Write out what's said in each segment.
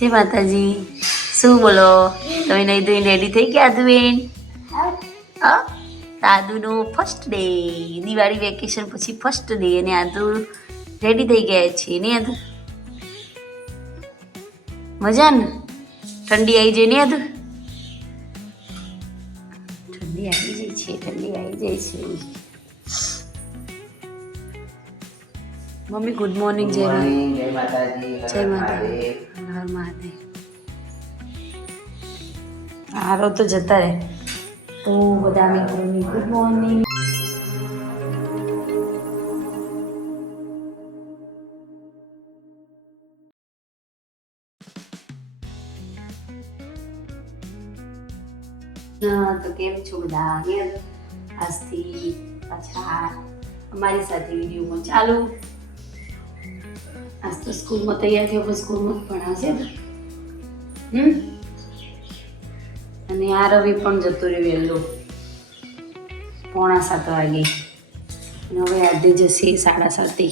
જય માતાજી. શું બોલો? તમે નહીં ધોઈને રેડી થઈ ગયા આદુબેન? હા. આદુનો ફર્સ્ટ ડે, દિવાળી વેકેશન પછી ફર્સ્ટ ડે અને આદુ રેડી થઈ ગયા છે ને આદુ? મજા ને? ઠંડી આવી જાય ને આદુ? ઠંડી આવી જાય છે, ઠંડી આવી જાય છે. Mummy good morning. જય માતાજી. જય માતાજી. હર મહાદેવ. હારો તો જતા રહે તો બધા મિત્રોને ગુડ મોર્નિંગ. તો કેમ છો બધા? આજથી પાછા અમારી સાથે વિડીયોમાં ચાલુ. આજ તો સ્કૂલમાં તૈયાર થયો પણ સ્કૂલમાં જ ભણાવશે અને આ રવિ પણ જતો રહ્યો વહેલો 6:45 વાગે અને હવે આજે જશે 7:30.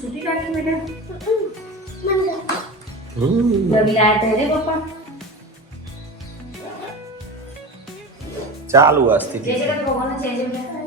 सीधी काटी बेटा जब लाया था रे पापा ચાલુ આસ્તી જે જગત ભગવાન છે જે બેટા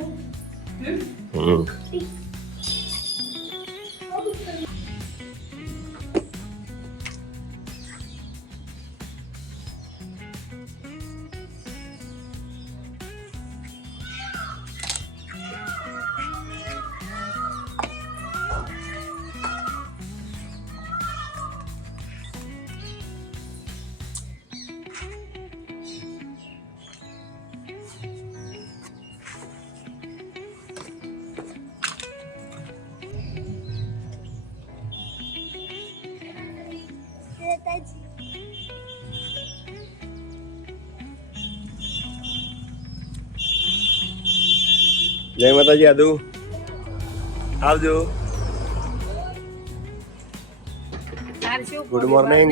જય માતાજી આદુ આવજો. Good morning.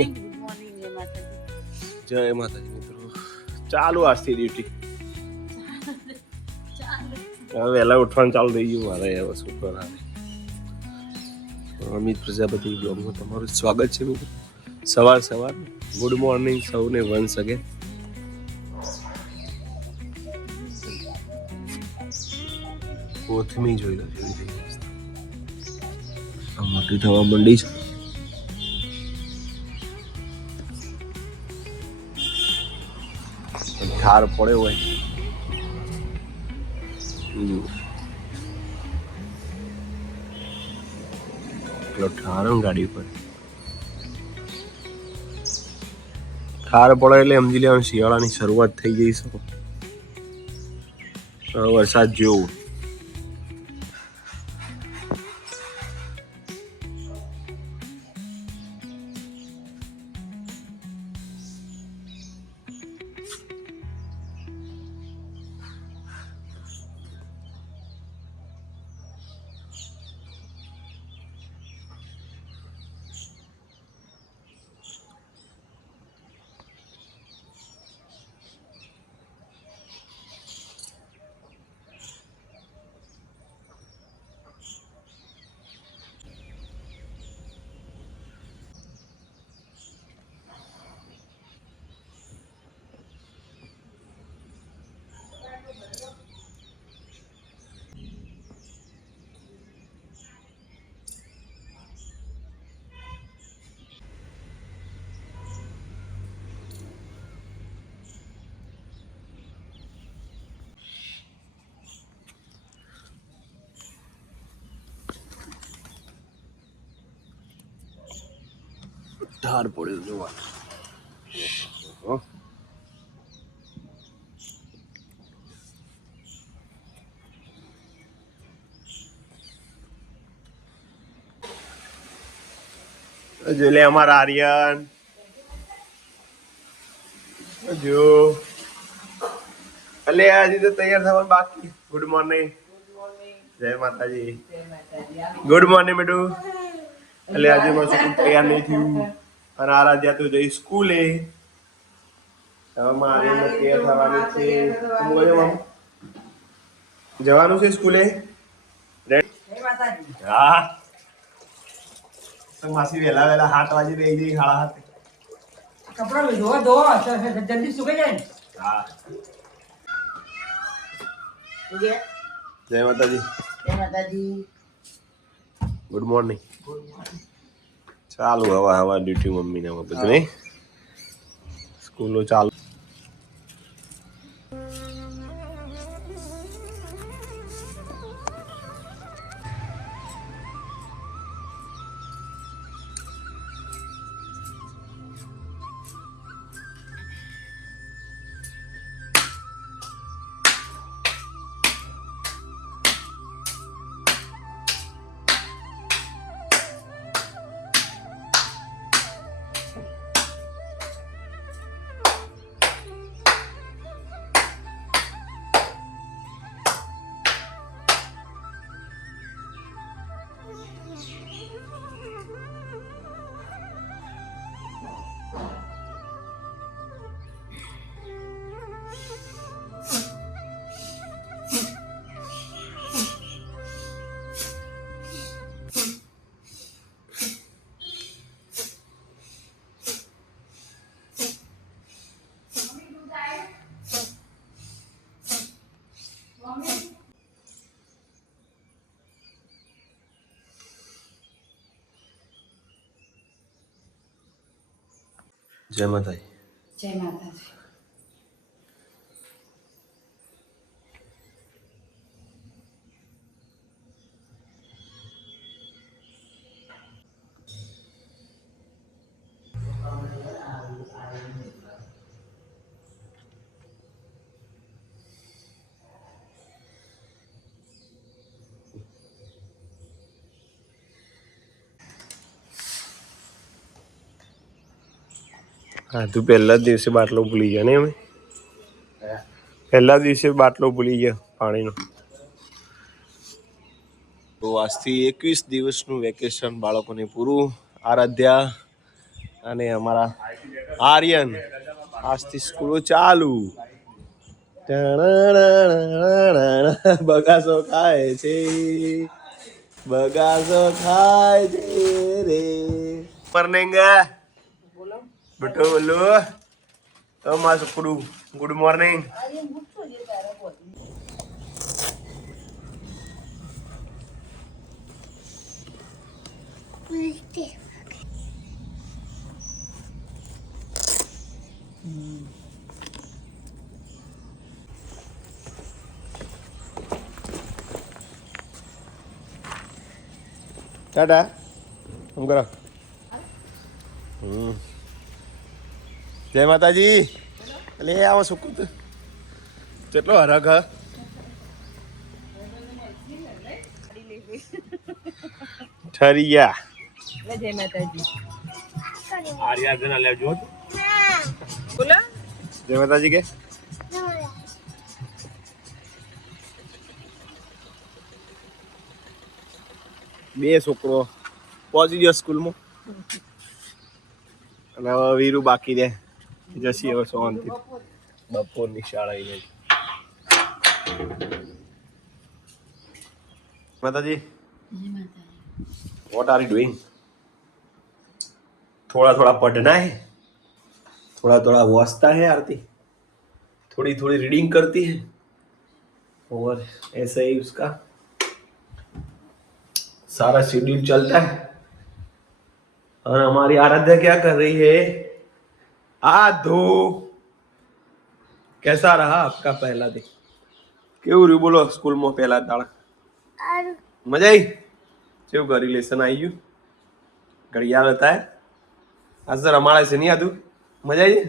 જય માતાજી મિત્રો. ચાલુ આજથી ડ્યુટી. હવે વહેલા ઉઠવાનું ચાલુ થઈ ગયું મારે. હવે શું કરાવે. અમિત પ્રજાપતિ બ્લોગમાં તમારું સ્વાગત છે મિત્રો. સવાર ગુડ મોર્નિંગ સૌને વન્સ અગેન. કોથમી જોઈ લો મોટી થવા માંડી છે. ઠાર પડે હોય ઠાર ગાડી પર ઠાર પડે એટલે સમજી લેવાનું શિયાળાની શરૂઆત થઈ ગઈ છે. વરસાદ જેવું. ઠાર પડ્યું જોવા. જો લે અમારા આર્યન જો અલે હજી તો તૈયાર થવાનું બાકી. Good morning. જય માતાજી. ગુડ મોર્નિંગ બેટુ. એટલે આજે મારું છોકરું તૈયાર નહીં થયું અને આરાધ્યા તો જઈ સ્કૂલે. હવે મારે તૈયાર થવાનું છે. જવાનું છે સ્કૂલે. હા માસી વહેલા 7 વાગે બેસી જઈ 7:30. કપડા ધોવા જલ્દી સુકાઈ જાય ને. હા જય જય માતાજી. માતાજી. Good morning. ચાલુ હવા ડ્યુટી મમ્મી ને બધું નહીં સ્કૂલો ચાલુ. જય માતાજી. જય માતાજી. હા તું પહેલા જ દિવસે બાટલો ભૂલી ગયા ને અમે પહેલા દિવસે બાટલો ભૂલી ગયા પાણીનો. તો આજથી 21 દિવસનું વેકેશન બાળકોને પૂરું. આરાધ્યા અને અમારા આર્યન આજથી સ્કૂલો ચાલુ. બગાસો ખાય છે બગાસો ખાય છે રે. મોર્નિંગ બેટો બોલો મારું છોકરું. Good morning. ટાટા એમ કરો. જય માતાજી. એટલે આમાં શું કું કેટલો હરખ હ ઠરી ગયા. જય માતાજી. આર્યા લેજો. બોલો. જય માતાજી કે બે છોકરો પહોંચી ગયો સ્કૂલમાં અને હવે વીરુ બાકી રહે જશી હવે શાંતિ બપોરની શાળા. માતાજી what are you doing? थोड़ा थोड़ा पढ़ना है, थोड़ा थोड़ा वाचता है आरती, थोड़ी थोड़ी रीडिंग करती है और ऐसे ही उसका सारा शेड्यूल चलता है. और हमारी आराध्या क्या कर रही है? आधो. कैसा रहा आपका पहला दिन? કેવું રહ્યું બોલો સ્કૂલમાં પહેલા દાડા? મજા આવી? કેવું ઘર રિલેશન આવી ગયું? ઘડિયાળ હતા આજ તો રમાડે છે નહીં આદુ? મજા આવી?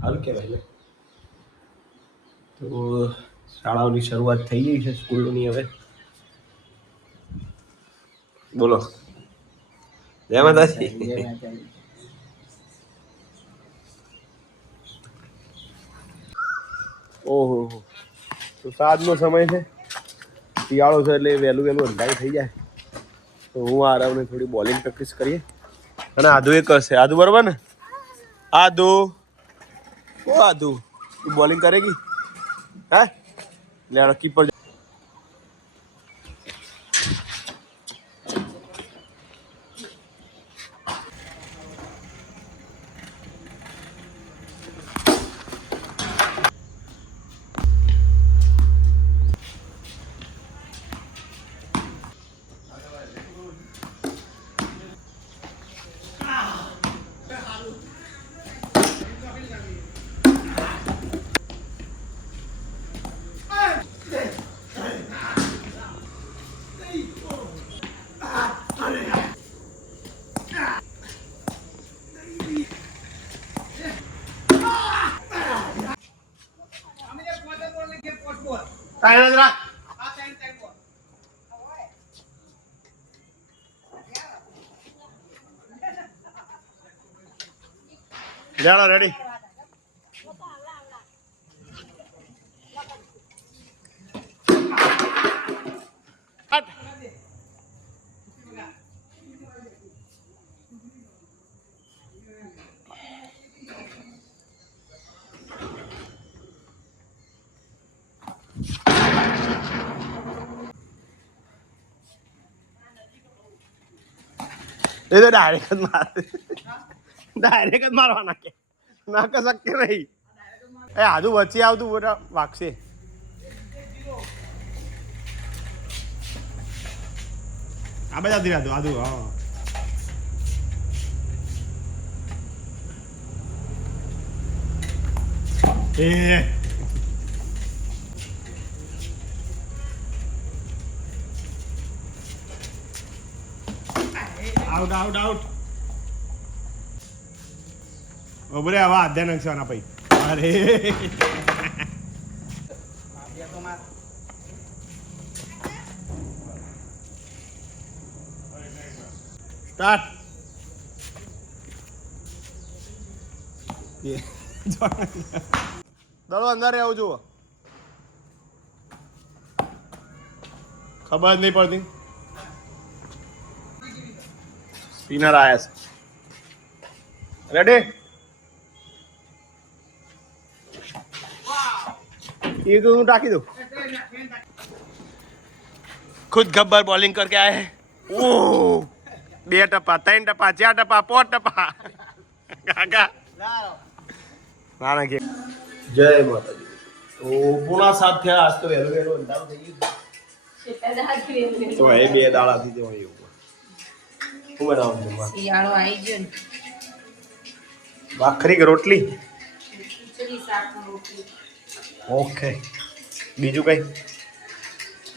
સારું કહેવાય. તો શાળાઓની શરૂઆત થઈ ગઈ છે સ્કૂલોની હવે. બોલો જય માતાજી. ઓહો તો સાંજનો સમય છે, શિયાળો છે એટલે વહેલું વહેલું અંધારું થઈ જાય. તો હું આરામને થોડી બોલિંગ પ્રેક્ટિસ કરીએ. અને આદુ એ કરશે. આદુ બરોબર ને? આદુ ઓ આદુ તું બોલિંગ કરેગી? હે લે કીપર રેડી. એ તો ડાયરેક્ટ જ મારે, ડાયરેક્ટ જ મારવાના કે ના કે શક્ય નહીં. એ આદુ વચ્ચે આવતું મોટા વાગશે. આ બધા આદુ આદુ હા એ આઉટ આઉટ આઉટ. ઓબરે આવા અધ્યાન અંશવાના ભાઈ. અરે સ્ટાર્ટ. દડો અંદર આવું જુઓ, ખબર જ નહીં પડતી. સ્પિનર આયા છે. રેડી? ये तो टाकी दो. खुद गब्बर बॉलिंग करके आए हैं. ओह 2 टप्पा 3 टप्पा 4 टप्पा 5 टप्पा काका ના કે જય માતાજી. તો 6:30 થયા. આજ તો વહેલું વહેલું અંધારું થઈ ગયું. તો એ 2 દાડાથી તો એવું હું બનાવું છું. શિયાળો આવી ગયો ને. ભાખરી કે રોટલી? ખીચડી શાક રોટલી. ઓકે. બીજું કઈ?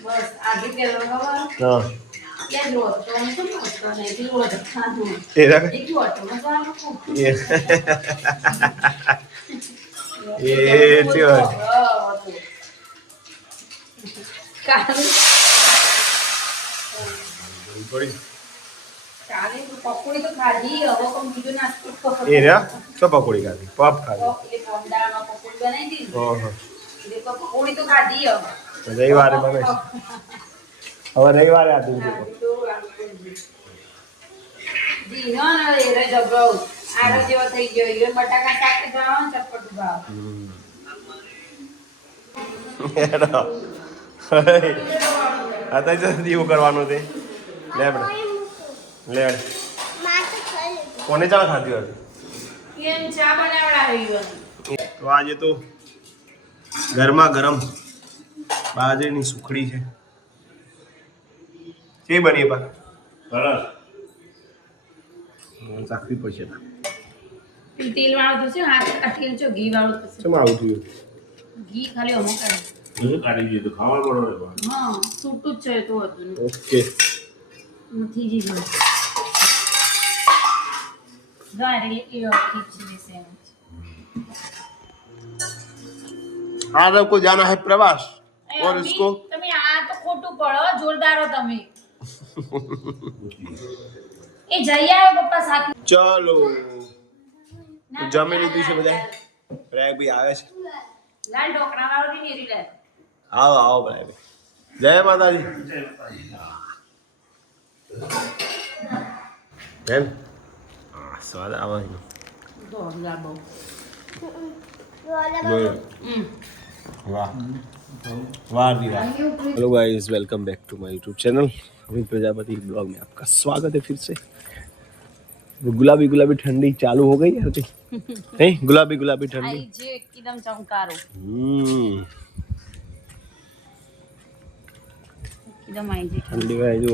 બસ આજે પેલો ખબર હા યાદ લો તો હું શું કરતો નહીં પીવો તો ખાધું એ રાખ એક વાટો મસાલો ખૂબ એ ચો થોડી કાલે પકોડી તો ખાધી હવે કોમ બીજો નાસ્તો એ રહ્યા શું પકોડી ખાધી? પપ ખાધી. એટલે પમદાળમાં પકોડી બનાવી દીધી. ઓહો એટલે પકોડી તો ખાધી હવે. રવિવારે બને હવે રવિવારે આ દૂધ જી નો ને એ જબરો આરો જેવો થઈ ગયો. ઈવન બટાકા શાક ખાવા ચટપટું ભાવ. આ તો જલ્દી એવું કરવાનું છે. લે લે કોને ચા ખાધી હતી? કેમ ચા બનાવડાવી? તો આજે તો ગરમા ગરમ બાજરીની સુખડી છે. કે બની બા? સરસ. ચાખવી પડશે. તેલ વાળું તો છે હાથ તેલ છો ઘી વાળું તો છે. કેમ આવું થયું? ઘી ખાલી અમુક કાઢી દીધું ખાવા પડો. હા છૂટું જ છે તો હતું. ઓકે નથી જી ગયું. ગાડી એ ખીચડી છે. आज आपको जाना है प्रवास और इसको તમે આ તો ખોટું પડો જોરદાર હો તમે. એ જઈ આવો પપ્પા સાથે. ચલો જમી લીધું છે બધા. પ્રયાગ ભાઈ આવે છે લાલ ઢોકળા વાળો ની લે આવો આવો ભાઈ જય માતાજી બેન સ્વાદ આવે તો લાબો વાહ वाह hello guys welcome back to my YouTube channel Amit Prajapati blog में आपका स्वागत है फिर से गुलाबी गुलाबी ठंडी चालू हो गई है नहीं गुलाबी गुलाबी ठंडी आई जे एकदम चमकारो एकदम आई जे ठंडी में जो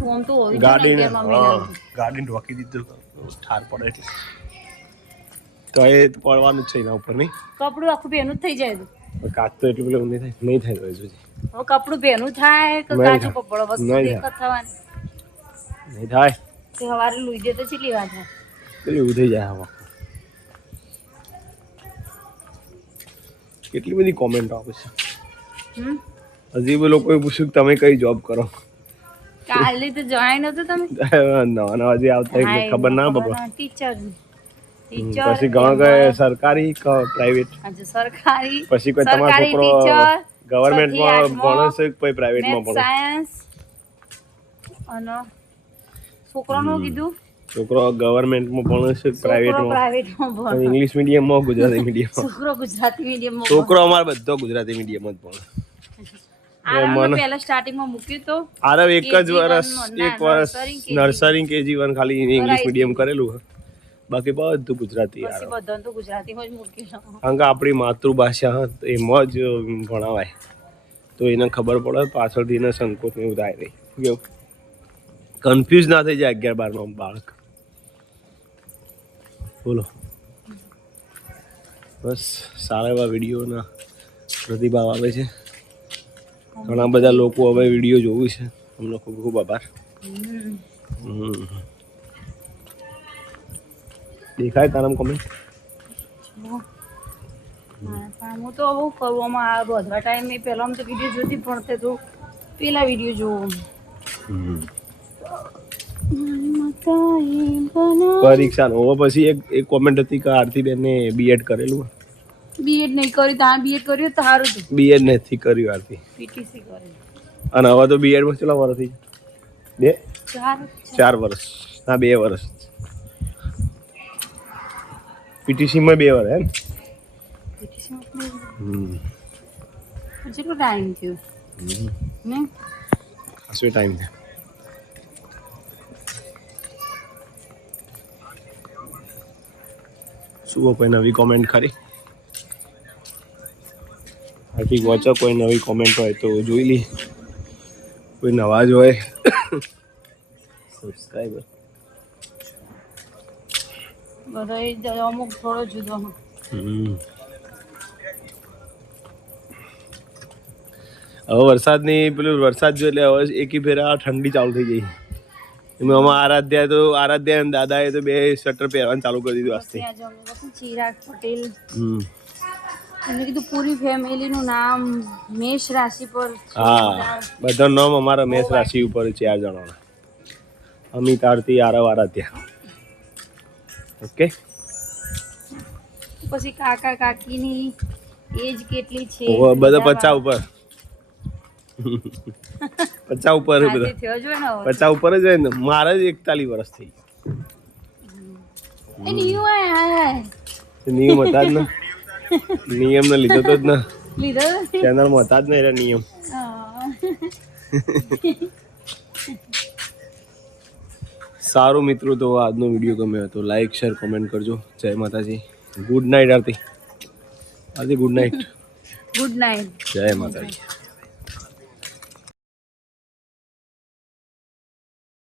तो हम तो होई गाड़ी के मम्मी ने गाड़ी ढोकी દીધું ઠાર પડે એટલે તો એ પડવાનું છે એના ઉપર નહીં કપડું આખું ભેનું જ થઈ જાય કાચ તો એટલું પેલું નહીં થાય હવે હવે કપડું ભેનું થાય કે કાચું કપડો વસ્તુ એક જ થવાની નહીં થાય તે હવારે લૂઈ દે તો ચીલી વાત થાય પેલું એવું થઈ જાય હવા કેટલી બધી કોમેન્ટ આવે છે હજી બી લોકોએ પૂછ્યું કે તમે કઈ જોબ કરો કાલે તો જોઈન હતો તમે નવા નવા જે આવતા એટલે ખબર ના પડે ટીચર પછી ઘણા કઈ સરકારી પ્રાઇવેટ આજે સરકારી પછી કોઈ તમારો છોકરો ગવર્મેન્ટમાં ભણે છે કોઈ પ્રાઇવેટમાં ભણે સાયન્સ અને છોકરાનું કીધું છોકરો ગવર્મેન્ટમાં ભણે છે પ્રાઇવેટમાં પ્રાઇવેટમાં ઇંગ્લિશ મીડિયમમાં ગુજરાતી મીડિયમમાં છોકરો ગુજરાતી મીડિયમમાં છોકરો અમારો બધો ગુજરાતી મીડિયમમાં જ ભણે આરામ પહેલા સ્ટાર્ટિંગમાં મૂક્યું તો આરવ એક જ વર્ષ નર્સરી KG1 ખાલી ઇંગ્લિશ મીડિયમ કરેલું હે બાકી બધું ગુજરાતી પછી બધાને તો ગુજરાતીમાં જ મૂક્યું કારણ કે આપણી માતૃભાષા એમાં જ ભણાવાય તો એને ખબર પડે પાછળથી એને સંકોચ ને એવું થાય નહીં કેવું કન્ફ્યુઝ ના થઈ જાય 11-12 બાળક બોલો બસ સારા એવા વિડીયોના પ્રતિભાવ આવે છે ઘણા બધા લોકો હવે વિડીયો જોવું છે અમને ખૂબ ખૂબ આભાર દેખાય તારા કોમેન્ટ હું તો આવું કરવામાં આ બધા ટાઈમે પહેલા તો વિડીયો જોતી પણ તે તો પેલા વિડીયો જોવું પરીક્ષા નો પછી એક કોમેન્ટ હતી કે આરતીબેન ને બીએડ કરેલું બીએડ નહીં કર્યું ત્યાં બીએડ કર્યું તો સારું હતું બીએડ નથી કર્યું આરતી પીટીસી કર્યું અને હવે તો બીએડ માં કેટલા વર્ષ થઈ બે 4 વર્ષ ના 2 વર્ષ પીટીસી માં 2 વર્ષ એમ કેટલો ટાઈમ થયો ને ખાસો ટાઈમ થયો શું કોઈ નવી કોમેન્ટ ખરી આથી વાંચો કોઈ નવી કોમેન્ટ હોય તો જોઈ લી કોઈ નવા જ હોય સબસ્ક્રાઇબર બધા અમુક થોડો જુદો હવે વરસાદની પેલું વરસાદ જો એટલે હવે એકી ફેરા ઠંડી ચાલુ થઈ ગઈ એમાં આરાધ્યા અને દાદાએ તો 2 સ્વેટર પહેરવાનું ચાલુ કરી દીધું આજથી ચિરાગ પટેલ એને કીધું પૂરી ફેમિલીનું નામ મેષ રાશિ પર હા બધાનું નામ અમારા મેષ રાશિ ઉપર 4 જણાના અમિત આરતી આરવ આરાધ્યા ઓકે પછી કાકા કાકીની એજ કેટલી છે બધા 50 ઉપર 50 ઉપર બધા 50 ઉપર જ હોય ને મારે જ 41 વર્ષ થઈ નિયમ હતા જ ને નિયમ ને લીધો તો જ ને ચેનલ માં હતા જ ને એના નિયમ સારું મિત્રો તો આજનો વિડીયો ગમ્યો તો લાઈક શેર કોમેન્ટ કરજો જય માતાજી ગુડ નાઇટ આરતી ગુડ નાઇટ જય માતાજી